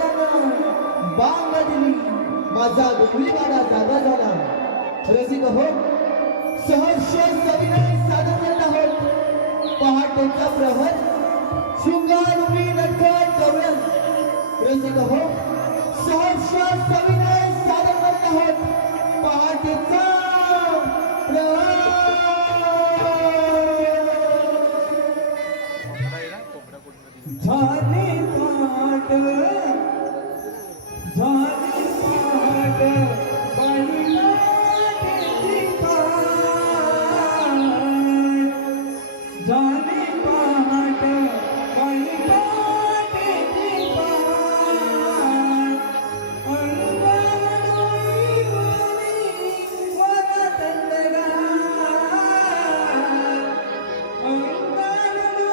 गडानं बांग दिली माझा डोंगरीवाडा जागा झाला रसिक हो सहर्ष सविनय सादर करत आहोत पहाटेचा प्रहर शृंगारूपी नटखट गवळण रसिक हो सहर्ष सविनय सादर करत आहोत पहाटेचा प्रहर झाले पाट झाले पाट बाईला त्याची पाट झाले पाट बाईला त्याची पाट अंगाई वर तंडगा अंगाई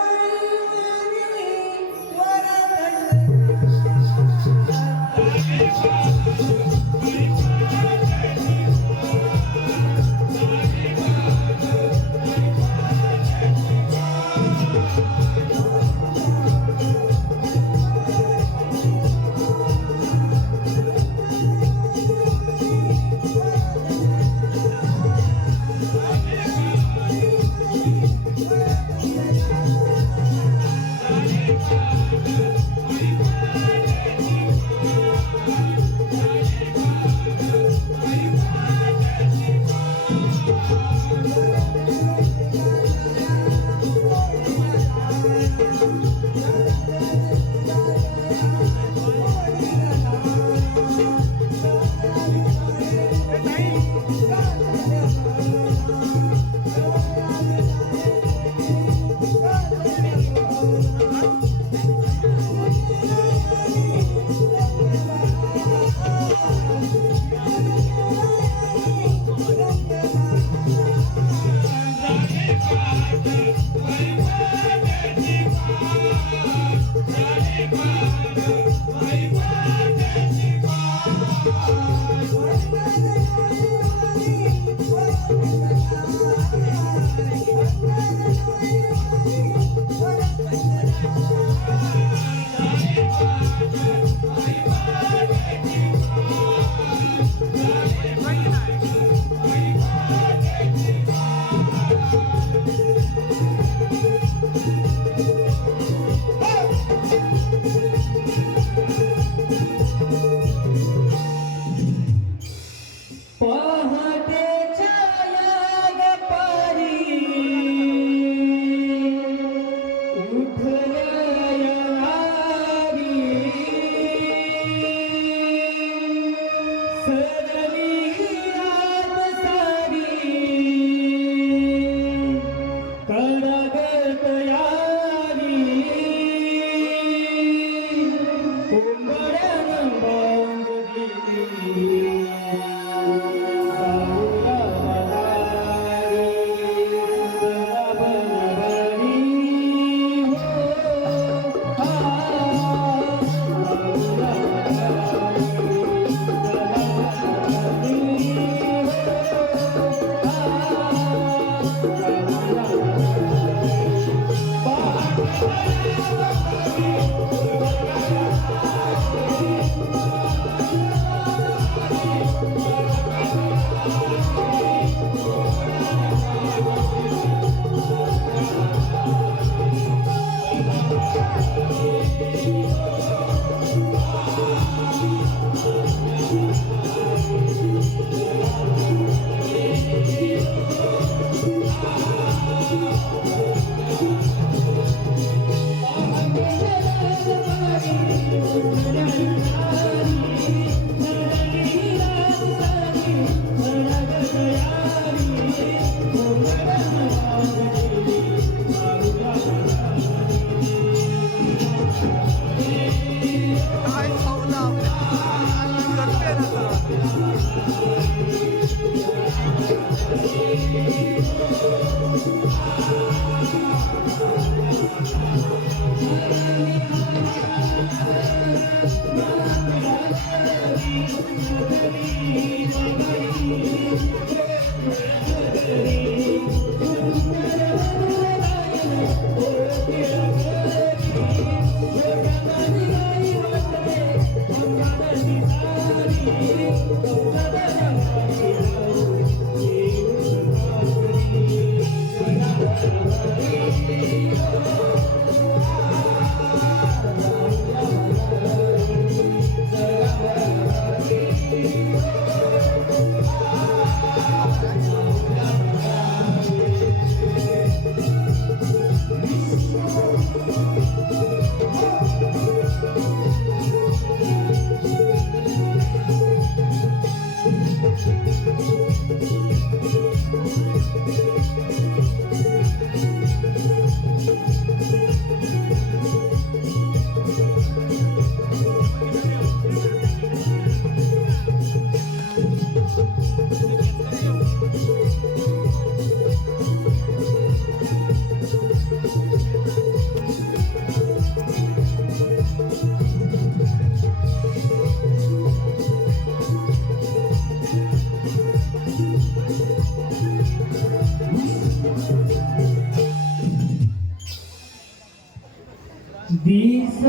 दिस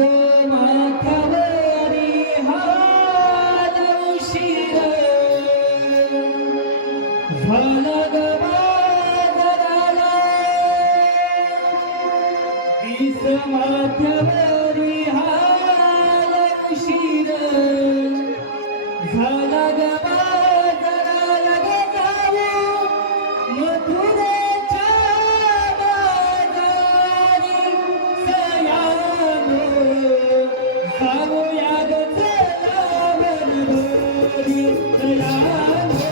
माथ्यावरी हाल उशीर झाला ग बाजाराला दिस माथ्यावरी हाल उशीर झाला ग बाजाराला ग जाऊ मथुरेच्या बाजारी सयानो जाऊया ग चला वनभरी सयानो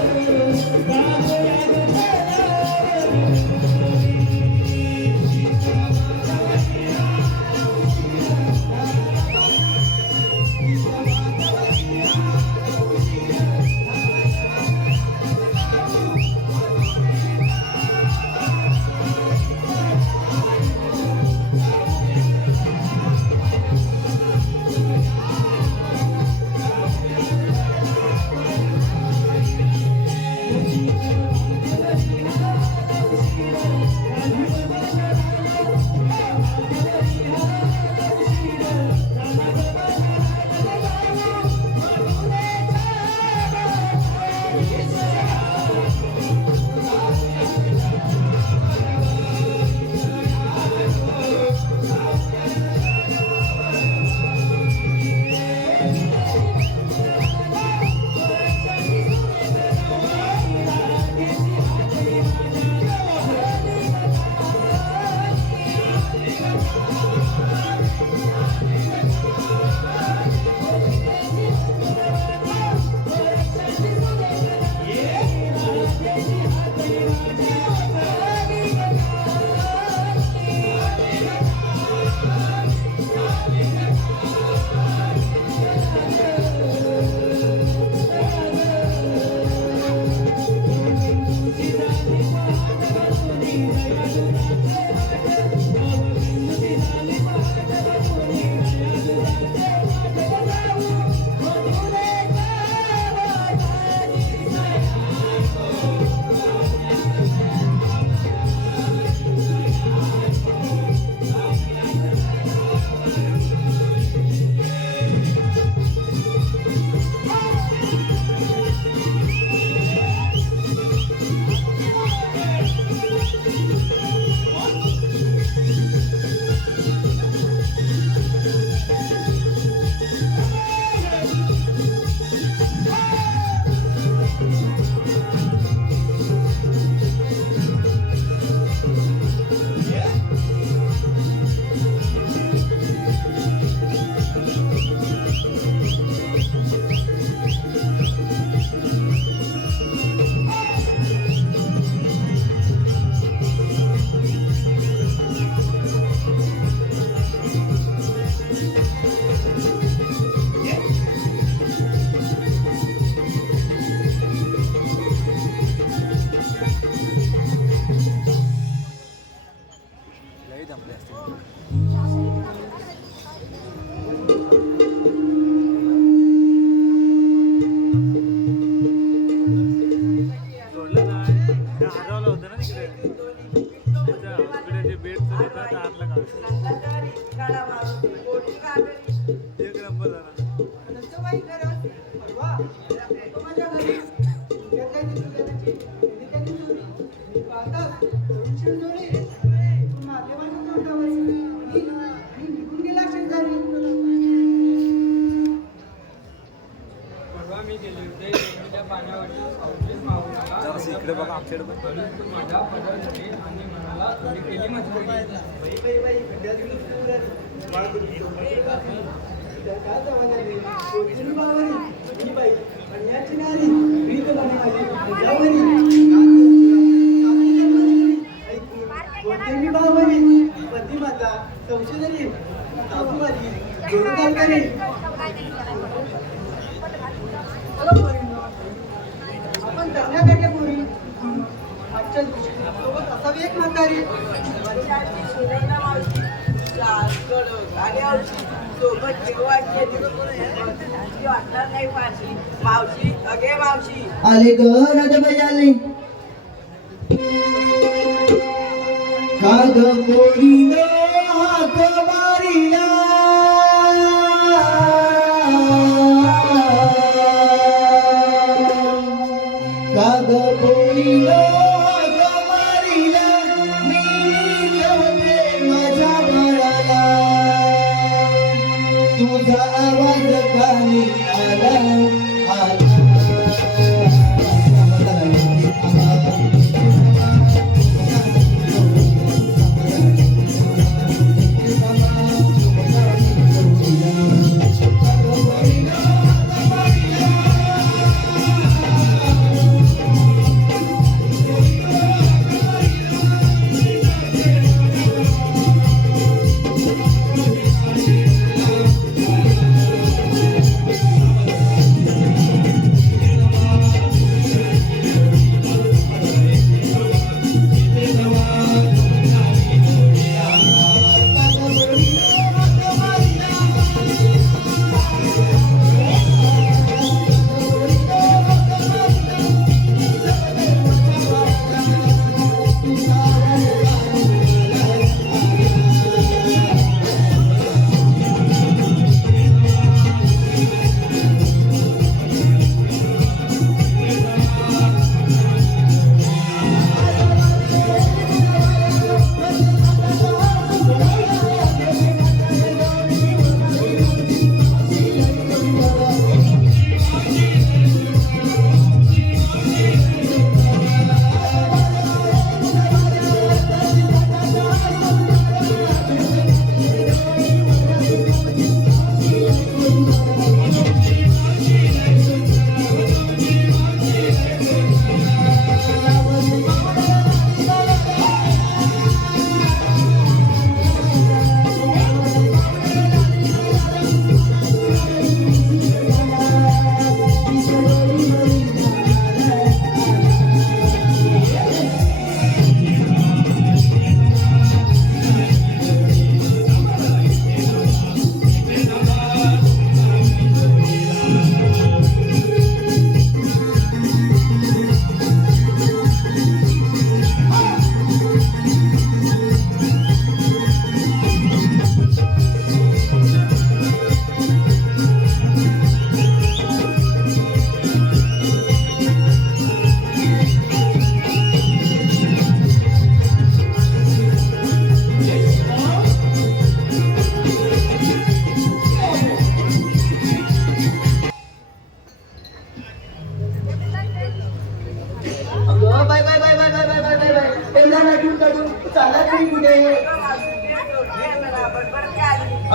जाऊया ग चला इकडे बघा आमच्याकडे आपण धरण्याकडे पोरी आजच्या दिवशी सोबत असावी एक म्हातारी आले ग राधाबाई आले का ग पोरीनं हात मारिला तुझा आवाज कानी आला आला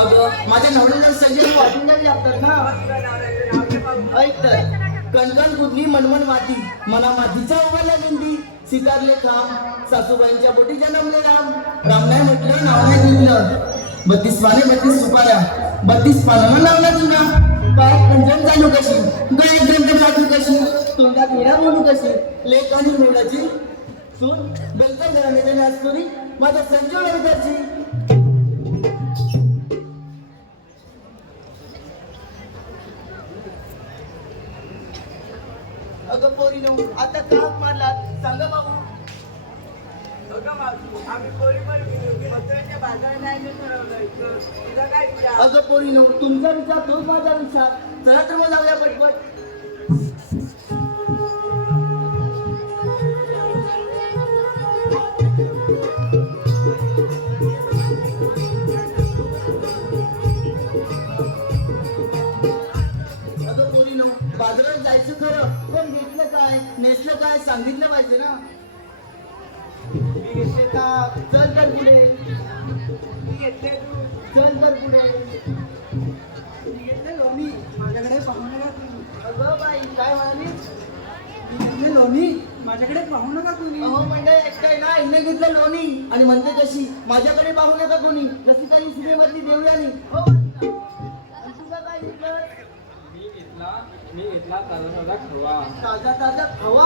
अगं माझ्या नवऱ्याला सगळे वाटून लागतात ना. ऐक तर कणकण कुठली मनमन माती मना मातीच्या उभारल्या भिंती सितारले काम सासूबाईंच्या बोटी जन्मले राम नाही म्हटलं नाव नाही दिलं 32 पाने 32 सुपाऱ्या 32 पानांना लावला तुला काय कंजन चालू कशी गायक ग्रंथ वाचू कशी तोंडात मीरा बोलू कशी लेख आणि मोडाची सून बेलकर घराण्याच्या नाचतोरी माझ्या संजोळ विद्यार्थी. अगं पोरीनो आता का मारलात सांगा बाबू. अगं पोरीनो तुमचा विचार तोच माझा विचार चला तर मग लावल्या पटपट. बाजारात जायचं खरं पण घेतलं काय नेसलं काय सांगितलं पाहिजे ना. घेतले का चल तर पुढे चल तर पुढे घेतले लोणी माझ्याकडे पाहू नका तुम्ही. अगं बाई काय म्हणाली मी घेतले लोणी माझ्याकडे पाहू नका तुम्ही. अहो म्हणजे एकटाय ना हिने घेतलं लोणी आणि म्हणते कशी माझ्याकडे पाहू नका कोणी जशी काही सिनेमातली देवयानी. हो तुझं काय घेतलं मी घेतला ताजा खवा. ताजा खवा.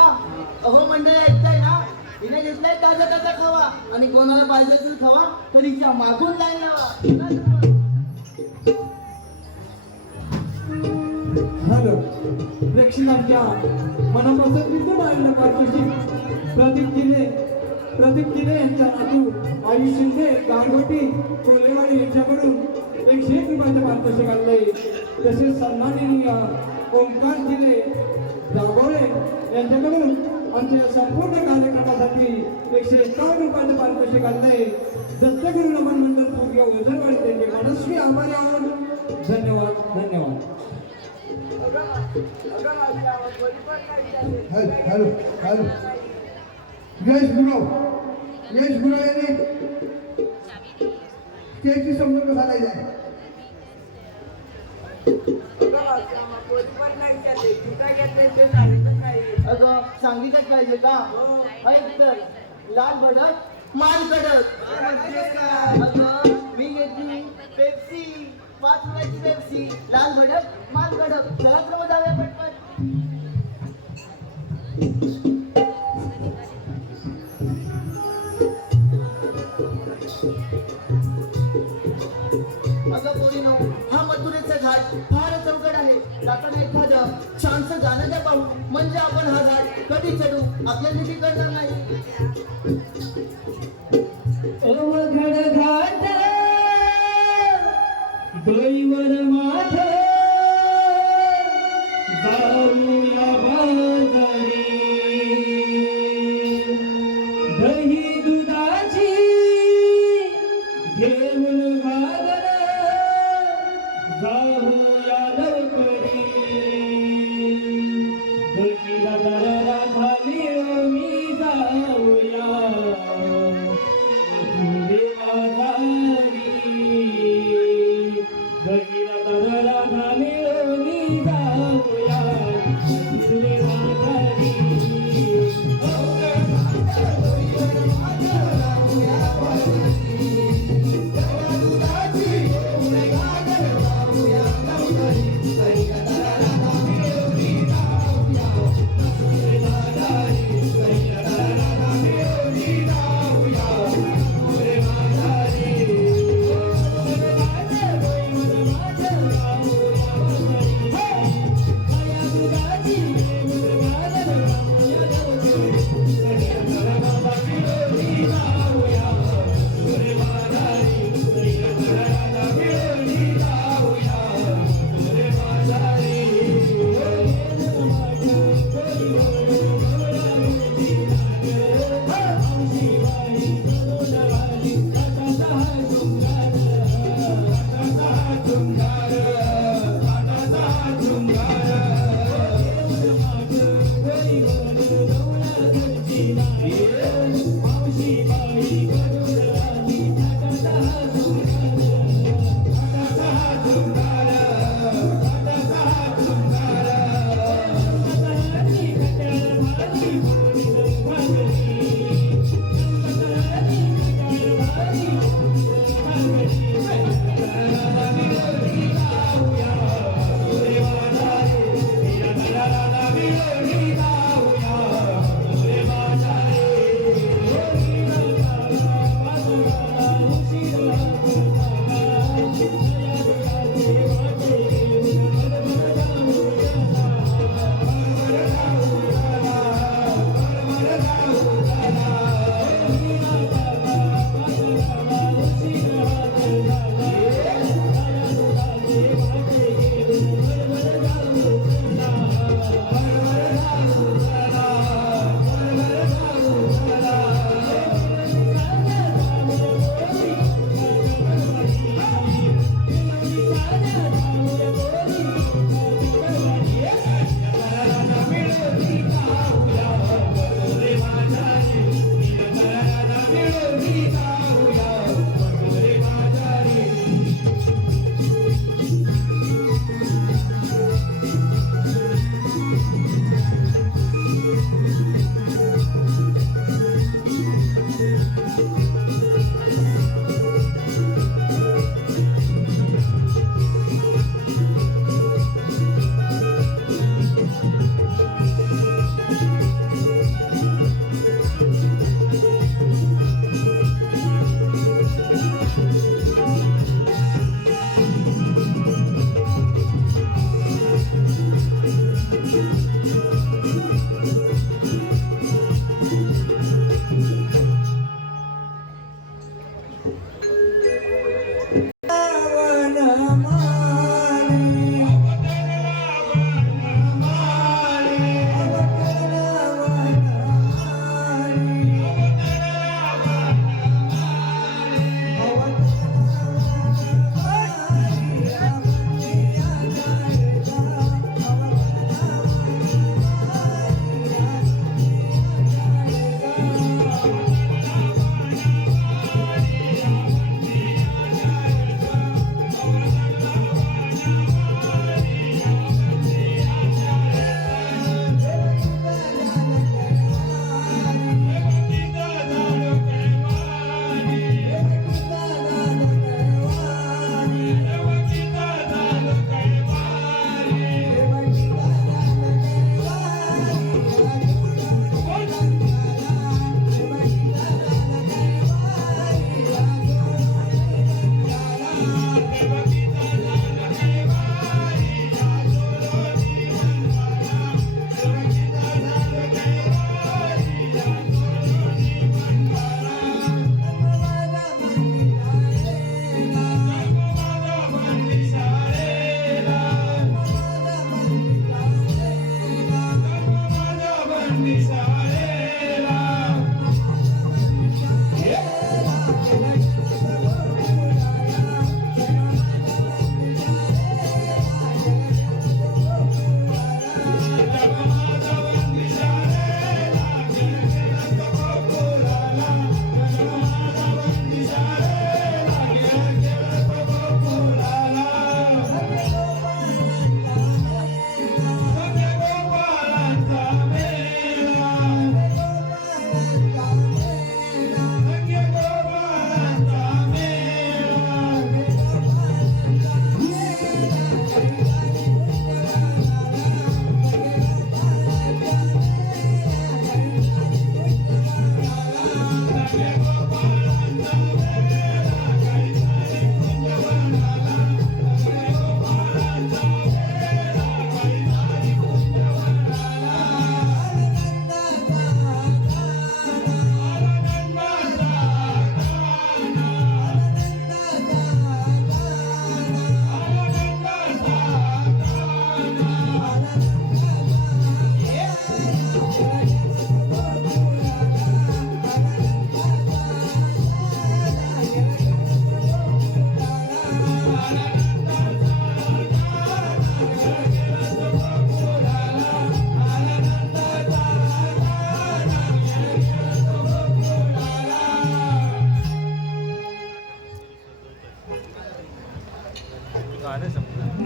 अहो मंडळी ऐकताय ना हिने घेतलाय ताजा खवा आणि कोणाला पाहिजे असेल खवा तर हिच्या मागून लाईन लावा. हॅलो प्रेक्षकांच्या मनापासून मागणं पाठवली प्रदीप किले यांच्या नातू आई शिंदे गारगोटी कोल्हेवाडी यांच्याकडून 101 रुपयाचं पारितोषिक आणलंय. तसेच सन्माननीय ओंकार किले दाभोळे यांच्याकडून आमच्या संपूर्ण कार्यक्रमासाठी 151 रुपयाचं पारितोषिक आणलंय. दत्तगुरु नमन मंडळ पूर्व ओझरवाडी त्यांचे मनस्वी आभारी आहोत. धन्यवाद धन्यवाद. हॅलो हॅलो यश गुरव यांनी स्टेजची समजून कसा नाही जाय अगं सांगितलं पाहिजे का ऐक तर लाल भडक मान कडक अगं मी घेतली पेप्सी 5 रुपयाची पेप्सी लाल भडक मान कडक चला तर मग जाऊया पटपट. अगं पोरीनो हा मथुरेचा घाट फार चौकट आहे. जाताना एखादं छानसं गाणं द्या पाहू म्हणजे आपण हा घाट कधी चढू आपल्याला निधी करणार नाही. अवघड घाट डोईवर माथ जाऊया बाजारी दही दुधाची घेऊन घागर जाऊया लवकरी दहीला दरारा खाली मी जाऊया तुझे माझारी दहीला दरारा खाली मी जाऊया तुझे माझारी.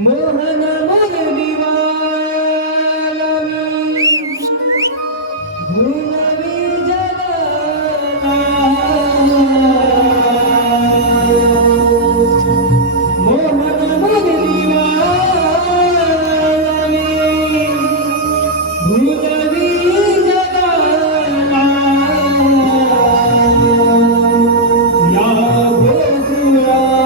मोहन मुरलीवाला मी भुलवी जगाला मोहन मुरलीवाला मी भुलवी जगाला या गोकुळाला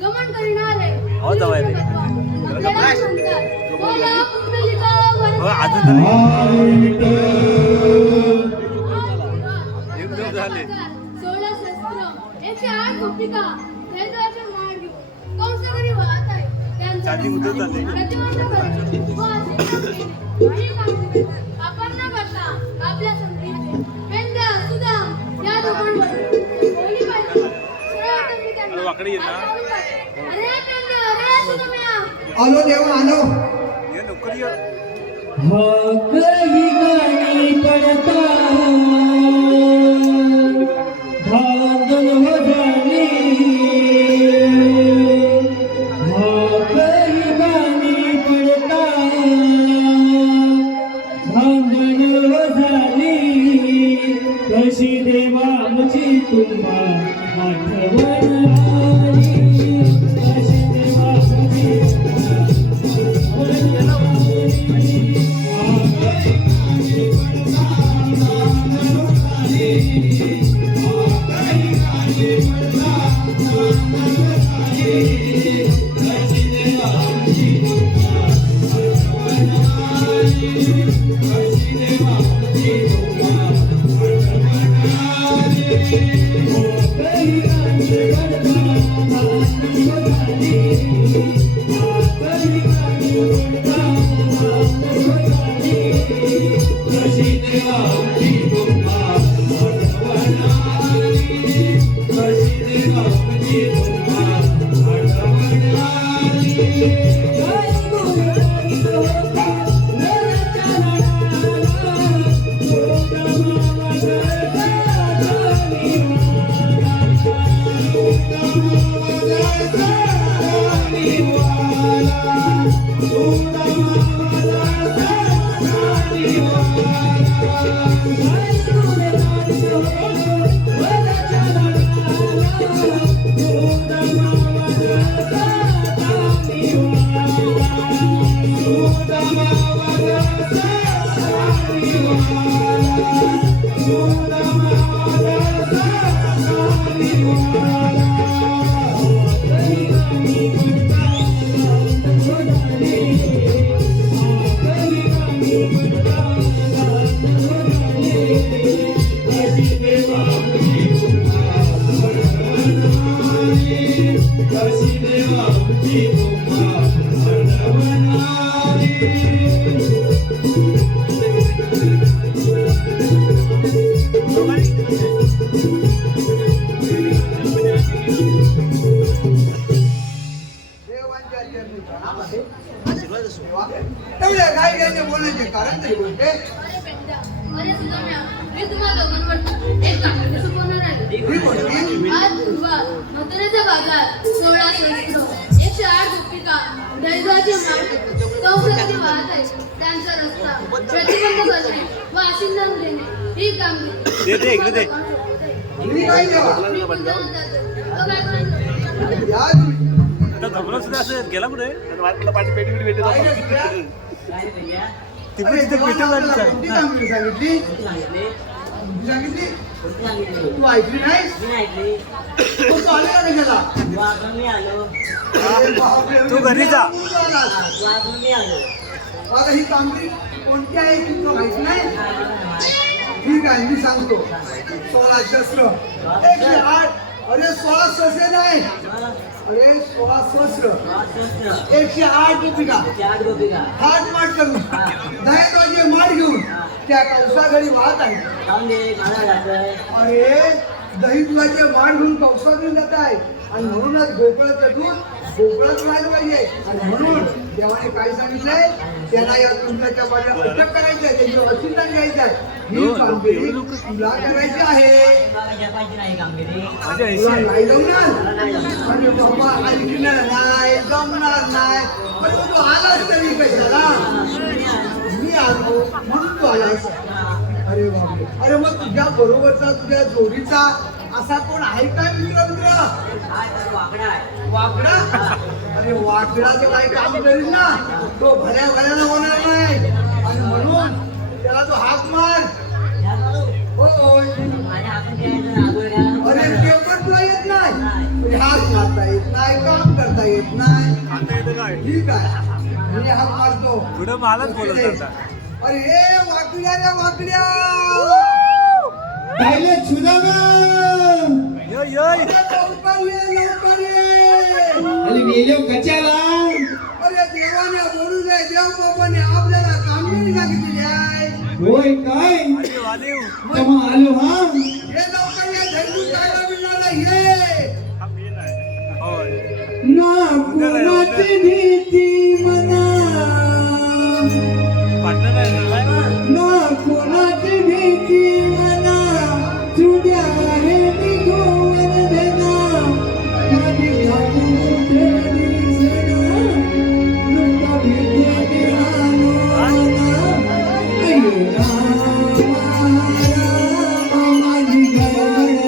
गमन करणारे आपल्याला म्हणतात बोला कुंडलिका वरदा सोळा शस्त्र 108 गोपिका दैवाचे माळ घेऊन कंसकरी वाहत आहे त्यांचा प्रतिबंध करणे व असे ही कामगिरी आपण न करता आपल्या संधीचे पेंद्या सुदाम या दोघांवर बोलली पाहिजे सरळ मी त्यांना अरे पेंद्या अरे सुदाम्या आलो देवा आलो कही गाणी पडता भांडण हो झाली कही गाणी पडता भांडण हो झाली कशी देवाची तुम्हा आठवण आली कशी देवाची एवढ्या काय घ्यायचे बोलायचे कारण तरी बोलते अरे पेंद्या अरे सुदाम्या मी तुम्हा दोघांवर एक कामगिरी सुचवणार आहे ही गोष्टी आज गुरुवार मथुरेच्या भागात 16 शस्त्र 108 गोपिका दैवाचे माळ कंसकरी वाहत आहे त्यांचा रस्ता प्रतिबंध करणे व आशीर्वाद देणे ही कामगिरी मी काय देवा मी पुन्हा जातो. व काय करायचं? या गेला कुठे काय रे सुद्या? अरे देवा, आपल्याला कोणती कामगिरी सांगितली कोणती सांगितली तू ऐकली नाहीस मग तू आलेला कशाला अरे बापरे, तू घरी जा. तू आलास. आता ही कामगिरी कोणती आहे ती तुला माहिती नाही ठीक आहे मी सांगतो 16 शस्त्र 108 अरे 16 शस्त्र नाही अरे 16 शस्त्र 108 गोपिका हात माट करून दह्याचे माठ घेऊन त्या कौसा घरी वाहत आहे अरे दही दुधाचे माठ घेऊन कौसा घेऊन जात आहे आणि म्हणूनच गोकुळाचं दूध गोकुळात राहिलं पाहिजे आणि म्हणून देवाने काय सांगितलंय त्याला या तुमच्या पाण्याला अटक करायची आहे त्याची वशिला घ्यायची आहे ही कामगिरी तुला करायची आहे तुला नाही जमणार अरे बाबा ऐकणार नाही जमणार नाही पण तू आलास तरी कशाला मी आलो म्हणून तू आलास अरे बापरे अरे मग तुझ्या बरोबरचा तुझ्या जोडीचा असा कोण आहे काय मित्र वाकडा अरे वाकडाचं काही काम करील ना तो भल्या भल्याला होणार नाही आणि म्हणून त्याला तो हाक मार होय अरे ते पण तुला येत नाही म्हणजे हाक मारता येत नाही काम करता येत नाही ठीक आहे मी हाक मारतो पुढे मलाच बोलत होता अरे हे वाकड्या रे वाकड्या पहिले सुदागम योय योय लवकर ये आणि मेलो कच्याला अरे देवाने बोलू दे देव बाबाने आपल्याला कामगिरी सांगितली आहे होय काय आलीव आलीव तेव्हा आलो हा हे लवकर ये झेंडू खायला मिळाला ये हा मेन आहे होय ना कोणाची भीती मना पार्टनर आहे ना काय ना कोणाची भीती मना तुझ्या रे निघून देना माझी घालून देली सेना नुसता भीती रानो अयो रामा माझी घालून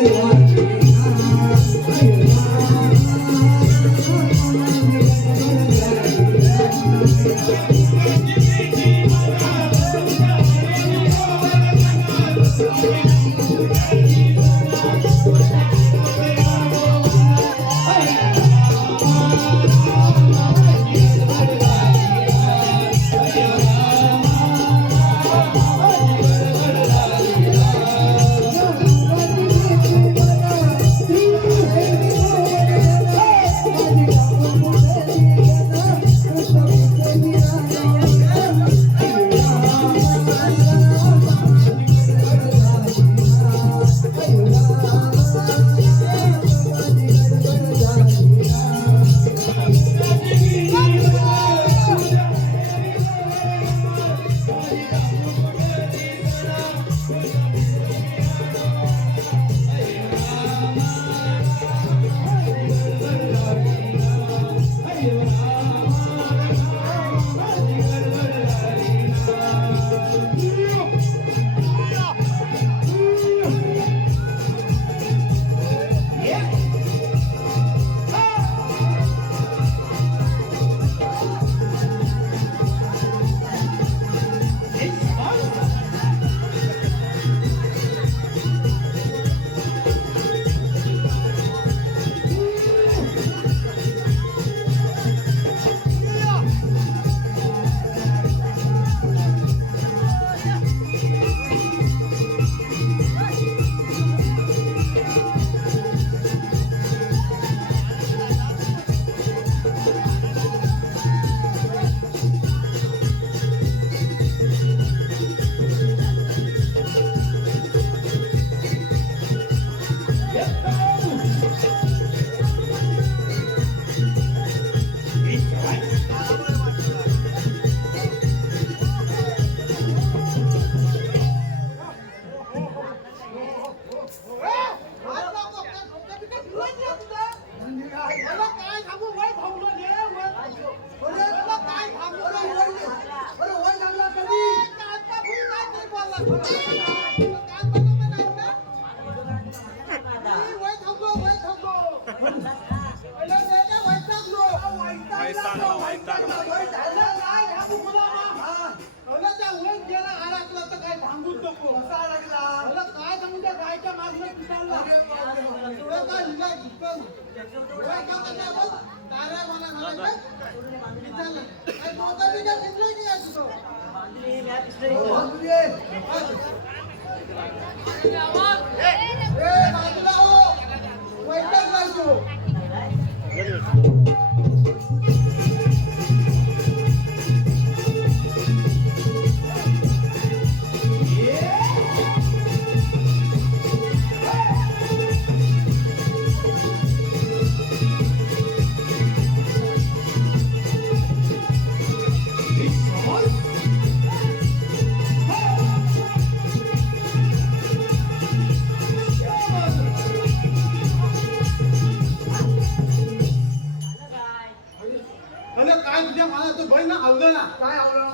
काय आवडलं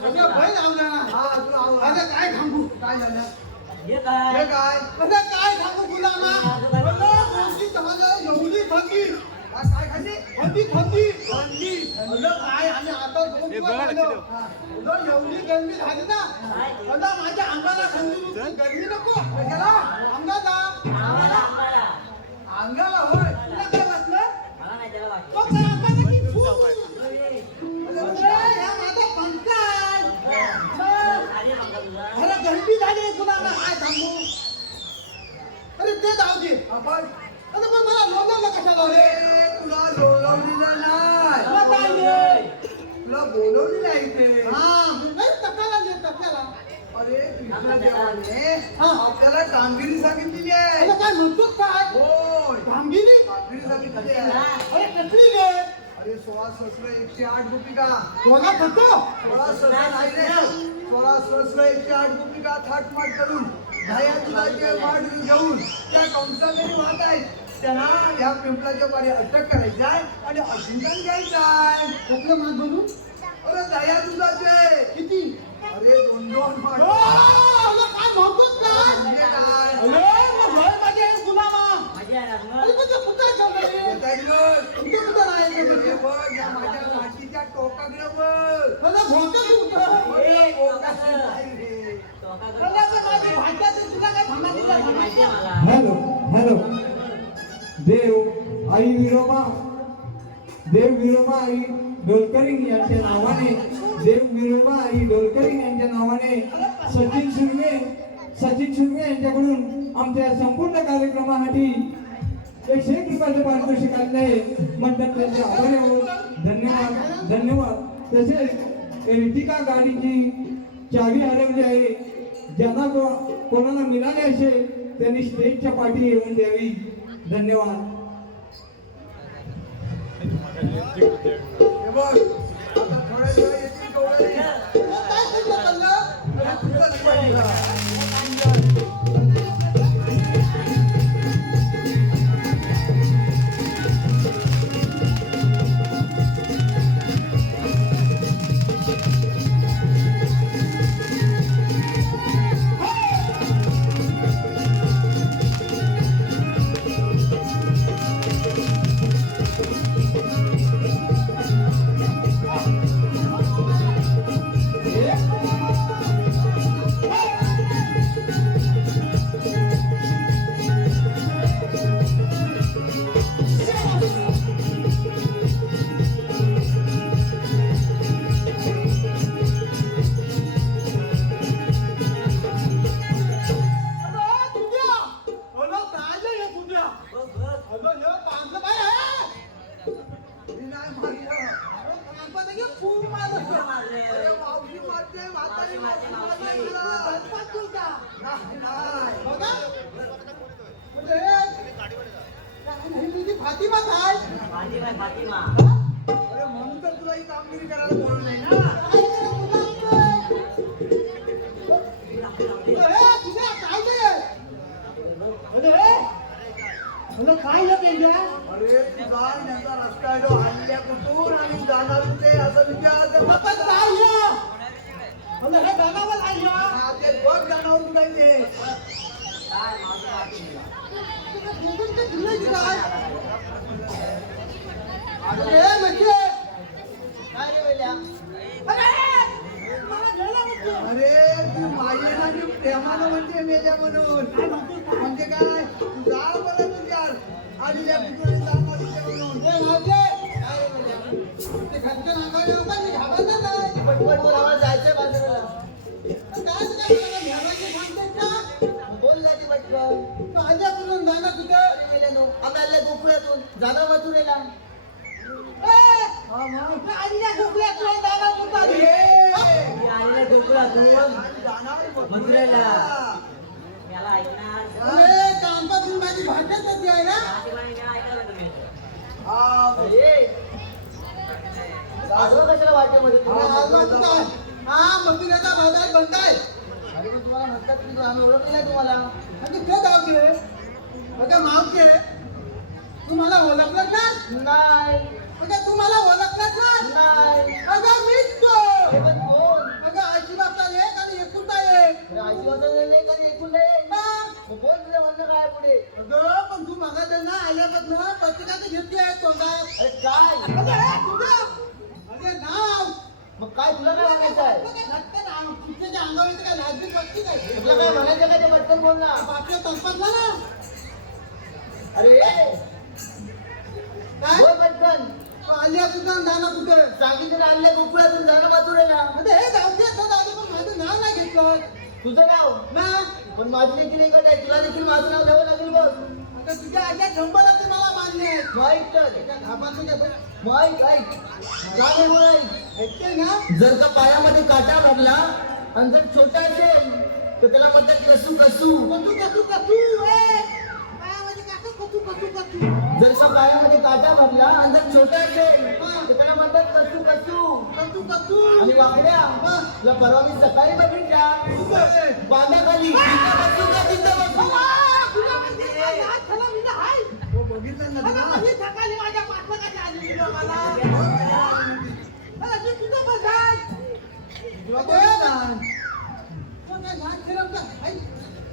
म्हणजे बैल आवडला ना हा तुला आवडला काय सांगू काय झालं हे काय काय सांगू तुला ना एवढी थंडी काय खाली थंडी काय आम्ही आता एवढी गरमी झाली ना मला माझ्या अंगाला थंडी गरमी नको अंगाला होय तुला काय वाटलं घंटी झाली कुणाला काय थांबू अरे ते जाऊ दे आपण अरे पण मला लोलवलं कशाला रे तुला लोलवलेलं नाही तुला बोलवलेलं आहे ते नाही टक्याला दे टक्याला अरे कृष्णदेवाने आपल्याला कामगिरी सांगितलेली आहे काय म्हणतोस काय होय कामगिरी सांगितलेली आहे अरे कसली रे अरे 16 सहस्र 108 गोपिका कोणा करतो 16 सहस्र नाही रे 16 सहस्र 108 गोपिका थाटमाट करून दह्या दुधाचे वाट घेऊन त्या कंसाकडे वाहत आहेत त्यांना या पिंपळाच्या पारी अटक करायची आहे आणि अजिंठन घ्यायचं आहे कुठलं मात बोलू अरे दह्या दुधाचे किती अरे 2-2 माठ काय म्हणतोस काय म्हणजे काय अरे माझे गुलामा अरे तुझं कुठं चाललंय तुझं कुठं राहायचं बघ या माझ्या लाठीच्या टोकाकडे बघ मला भोका कुठं ए भोका नाही रे मला तर माझ्या भाच्याचं तुला काय म्हणा दिलं हॅलो हॅलो देव आई विरोबा आई डोलकरिंग यांच्या नावाने देव विरोबा आई डोलकरिंग यांच्या नावाने सचिन सुर्वे यांच्याकडून आमच्या संपूर्ण कार्यक्रमासाठी 101 रुपयाचे पारितोषिक आलेले आहे म्हणतात त्यांचे आभारी आहोत धन्यवाद तसेच एर्टिगा गाडीची चावी हरवली आहे ज्यांना कोणाला मिळाले असेल त्यांनी स्टेजच्या पाठी येऊन द्यावी धन्यवाद हे बघ आता थोड्या वेळ येतील गवळणी काय तुझं चाललं तुझंच पाहिलं फातिमा काय अरे म्हणून तर तुला ही कामगिरी करायला बोलवलं नाही ना काय अरे तुझा नेता रस्ता आहे तो आणल्या कुठून आणि जाणार कुठे असं विचार ते बघ जाणार तुला इथे अरे तू मायेला जी प्रेमानं म्हणते मेजा म्हणून म्हणजे काय तू जा बरं तुझ्या आणि त्या पुतळे जाणार तुझ्या म्हणून ते घरच्या नागाने होता मी घाबरला नाही पटपट बोल आम्हाला जायचंय बाजाराला बोल जाते पटकन माझ्याकडून जाणं कुठं आम्हाला गोकुळातून जाधव मथुरेला कामपासून माझी भाषाच होती आहे ना कशाला वाटेमध्ये हा मथुरेचा बाजार बनताय अरे पण तुम्हाला म्हणतात की आम्ही ओळखलं नाही तुम्हाला आणि ते गावचे बघा मावचे तुम्हाला ओळखलं का नाही बघा तुम्हाला ओळखलं का नाही बघा मीच तो हे पण कोण बघा आशी बापा एक आणि एकुलता एक आशीर्वाद कधी ऐकून नाही बोल तुझं म्हणणं काय पुढे अगं पण तू मला त्यांना आल्यापासून प्रत्येकाचं घेतली आहे तोंडात अरे काय अरे नाव मग काय तुला काय म्हणायचं आहे नाव तुझ्या अंगावर काय लागली पत्ती काय तुला काय म्हणायचं काय ते पटकन बोल ना आपल्या तलपातला ना अरे काय बोल पटकन आल्या तुझं जाणं कुठं सांगितलं आणल्या गोकुळातून जाणं मथुरेला हे जाऊ दे पण माझं नाव नाही घेतलं तुझं नाव ना पण माझी देखील एकच आहे, तुला देखील माझं नाव घ्यावं लागेल बघ. आता तुझ्या आज्ञा झंबराचे मला मान्य आहे. माईक तर त्या घाबाचं काय माईक ऐक काय नाही. ऐकते ना जर का पायामध्ये काटा भरला आणि जर छोटा असेल तर त्याला म्हणतात कसू कसू. कतू कतू कतू ए पायामध्ये काका कतू कतू कतू जर का पायामध्ये काटा भरला आणि जर छोटा असेल तर त्याला म्हणतात कसू कसू. कतू कतू आणि वाकड्या तुला परवा मी सकाळी बघितल्या बांधाखाली तिथं बसू का तिथं बसू. तुला म्हणजे काय आज चला मी ना हाय हो बघितलं ना तुला मी सकाळी माझ्या पाठलागाच्या आली मला अरे तुझं बघाय तुला बघितलं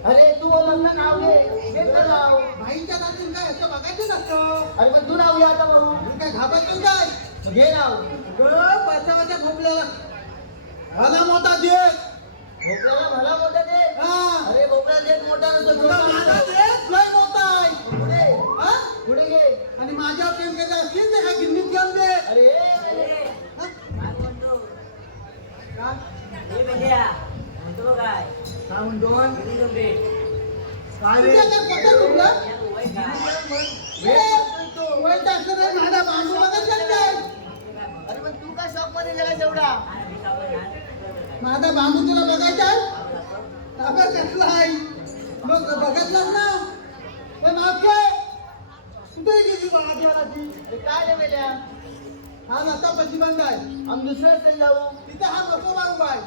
अरे तू मला नाव घे नाव. भाईच्या दादून काय असं बघायचं नसतं अरे पण तू नाव घे आता भाऊ. काय घाबरतो काय मग घे नाव. बचावाच्या खोपल्याला भला मोठा देख भोपळ्याला भला मोठा दे. हा अरे भोपळा देत मोठा नसतो, तुला छोटा माझा असतो. देख लय मोठा आहे पुढे हा? पुढे घे. आणि माझ्यावर प्रेम केलं असतील तर ह्या गिरणीत घेऊन दे अरे हा? काय म्हणतो काय रे? तुझ्याकडे पटत तुला? तो वय टाकलं नाही, माझा बांबू बघायचं काय? अरे पण तू काय शॉप मध्ये गेला एवढा? माझा बांबू तुला बघायचा आहे? ताब्यात कसला आहे? मग बघितलास ना? पण आज काय? कुठे गेली माझ्याला ती? अरे काय रे मेल्या? हा नाता प्रतिबंध आहे. आम्ही दुसऱ्या रस्त्याने जाऊ. तिथे हा नको बाबू बाय.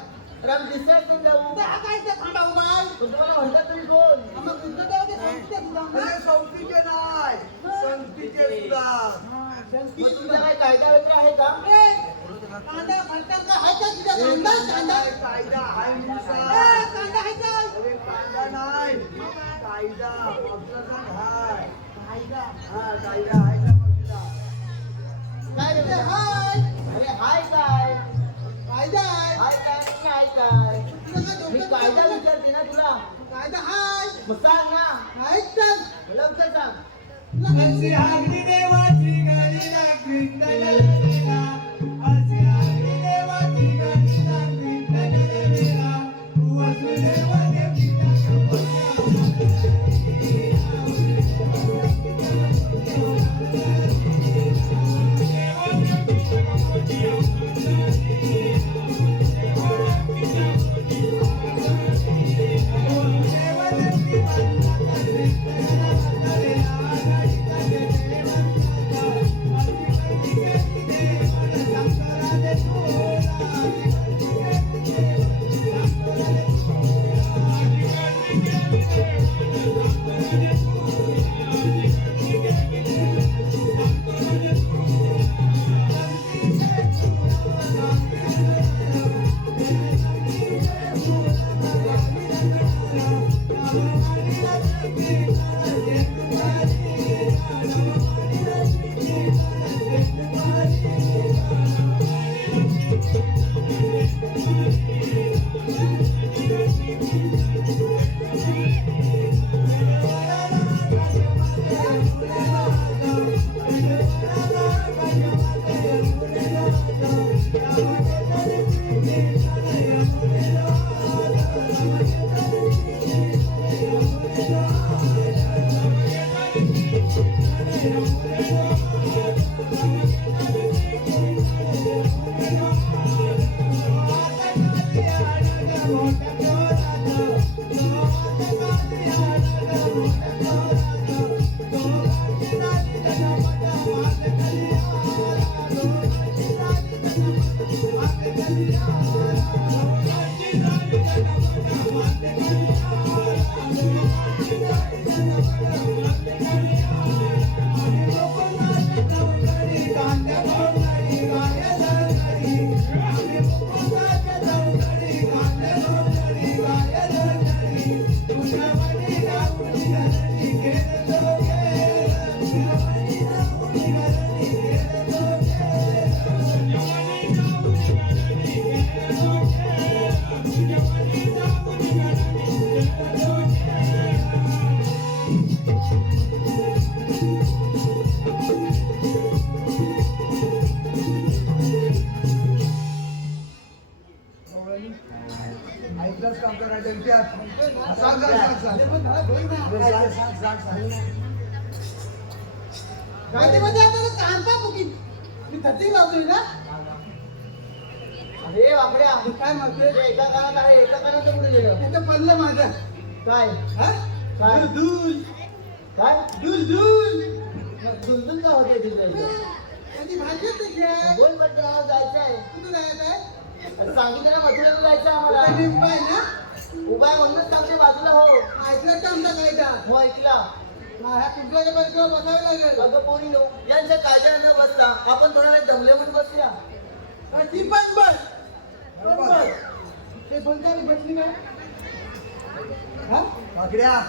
अरे आम्ही दुसऱ्या रस्त्याने जाऊ. तिथे हा काय इथे थांबा उभा आहे? पण तुम्हाला म्हणतात तुम्ही कोण? मग तुझं देव ते संस्कृती तुला. संस्थेचे नाही संस्थेचे सुद्धा मग तुमचा काय कायदा वगैरे आहे का? ए, कांदा फरसाण का आहे का तुझ्या कांदा? कांदा? कायदा आहे ए, नुसार. कांदा आहे का? अरे कायदा नाही कायदा पक्षाचा हाय कायदा. हा कायदा आहे का पक्षाचा काय रे ते मेल्या? हाय. अरे हाय काय? कायदा आहे. हाय काय नाही हाय काय? तुला काय मी डोक्यात कायदा नाही? विचारते ना तुला. कायदा हाय. मग सांग ना. आहेत तर. लवकर सांग. तुला काय- अशी आगरी देवाची गाडी लागली तडलेला अशी आगरी देवाची गाडी लागली तडलेला वसुदेवा देवीचा सांग गाडीमध्ये आपल्याला कांदा बुकिंग मी धरती लावतोय ना अरे बापड्या काय म्हणतोय ते एका कानात आहे एका कानात कुठे गेलं तिथं पडलं माझं काय हा काय दूर काय दूर दूर दुलदुल का होते तिथं त्याची भाजी तिथे आहे बोल पटकन आम्हाला जायचं आहे कुठं जायचं आहे अरे सांगितलं ना मथुरेला जायचं आम्हाला आता लिंब आहे ना उभा आहे म्हणूनच सांगते बाजूला हो ऐकलं का आमचा कायदा हो ऐकला ह्या कुठल्या बाजूला बसावे लागेल अगं पोरी नो यांच्या कायद्या न बसता आपण थोडा वेळ दमले म्हणून बसूया ती पण बस ते बंद झाली बसली काय हा बाकड्या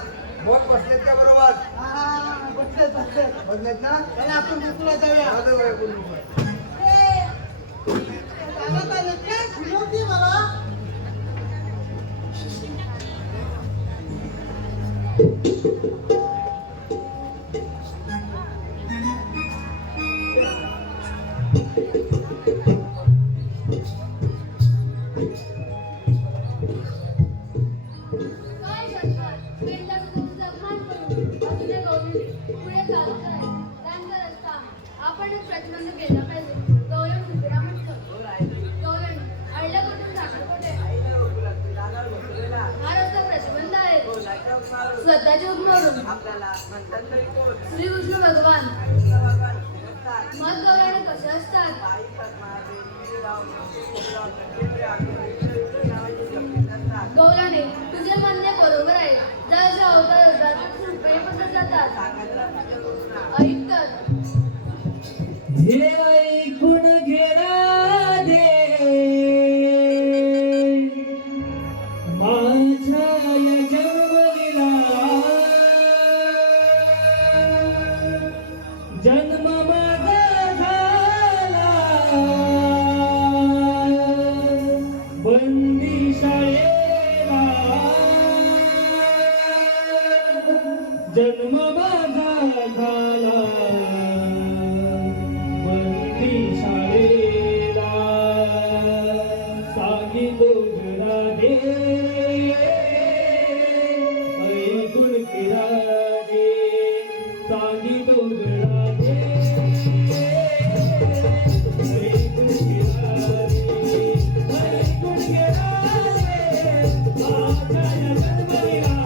बोट बसलेत का बरोबर हा बसलेत बसलेत ना आणि आपण कुठला जाऊया माझं वय बोलू दादा आले काय खुलवती मला काय शंकर पेंटाचं तुमचं अपमान करून अजून एक गौरी पुढे चालत आहे त्यांचा रस्ता आपणच प्रतिबंध केला पाहिजे गौरव उभेरा म्हणतो गौरव अडलं कुठून जाणार कुठे हा रस्ता प्रतिबंध आहे स्वतःचे उपमारून श्री विष्णू भगवान मग गौराने कसे असतात गौराने तुझे म्हणणे बरोबर आहे जसे अवतार होतात रुपये पसरत जातात ऐक तर हे ऐकून घेणा दे माझ्या या जन्मलीला जन्म माझा झाला बंदी शाळेला जन्म माझा झाला बंदी शाळेला सांगी डोंगरा दे ऐकून फिरा दे सांगी डोंगरा दे ऐकून फिरा दे ऐकून फिरा दे माझ्या या जन्मलीला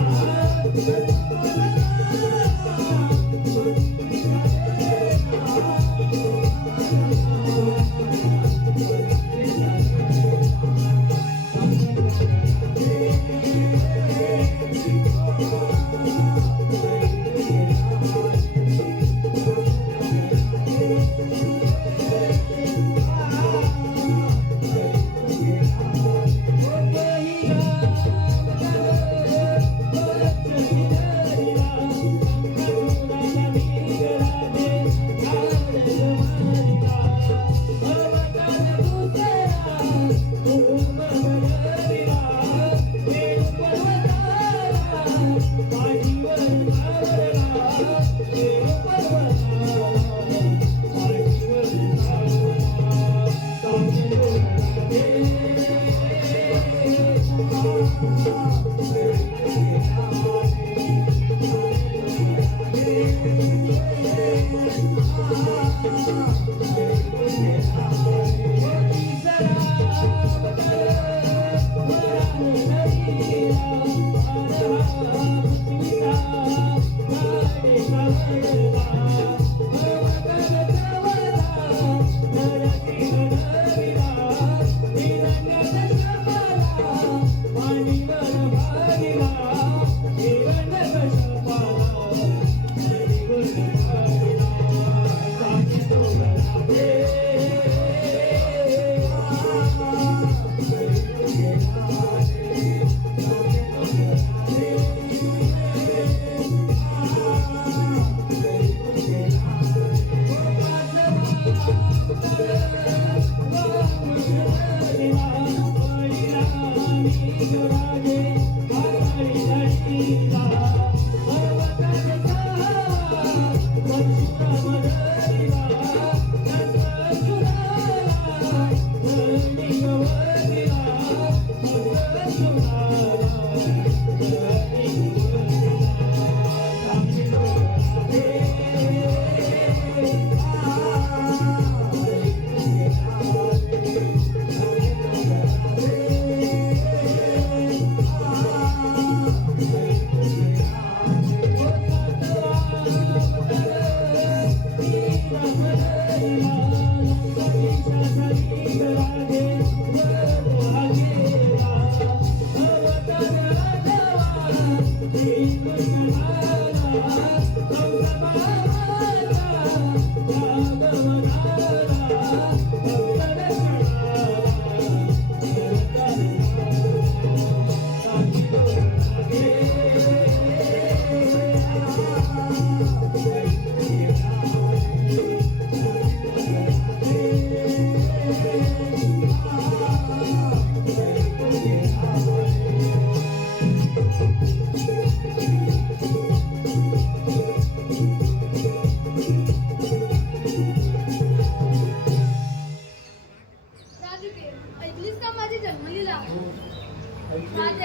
हे इंद्र करा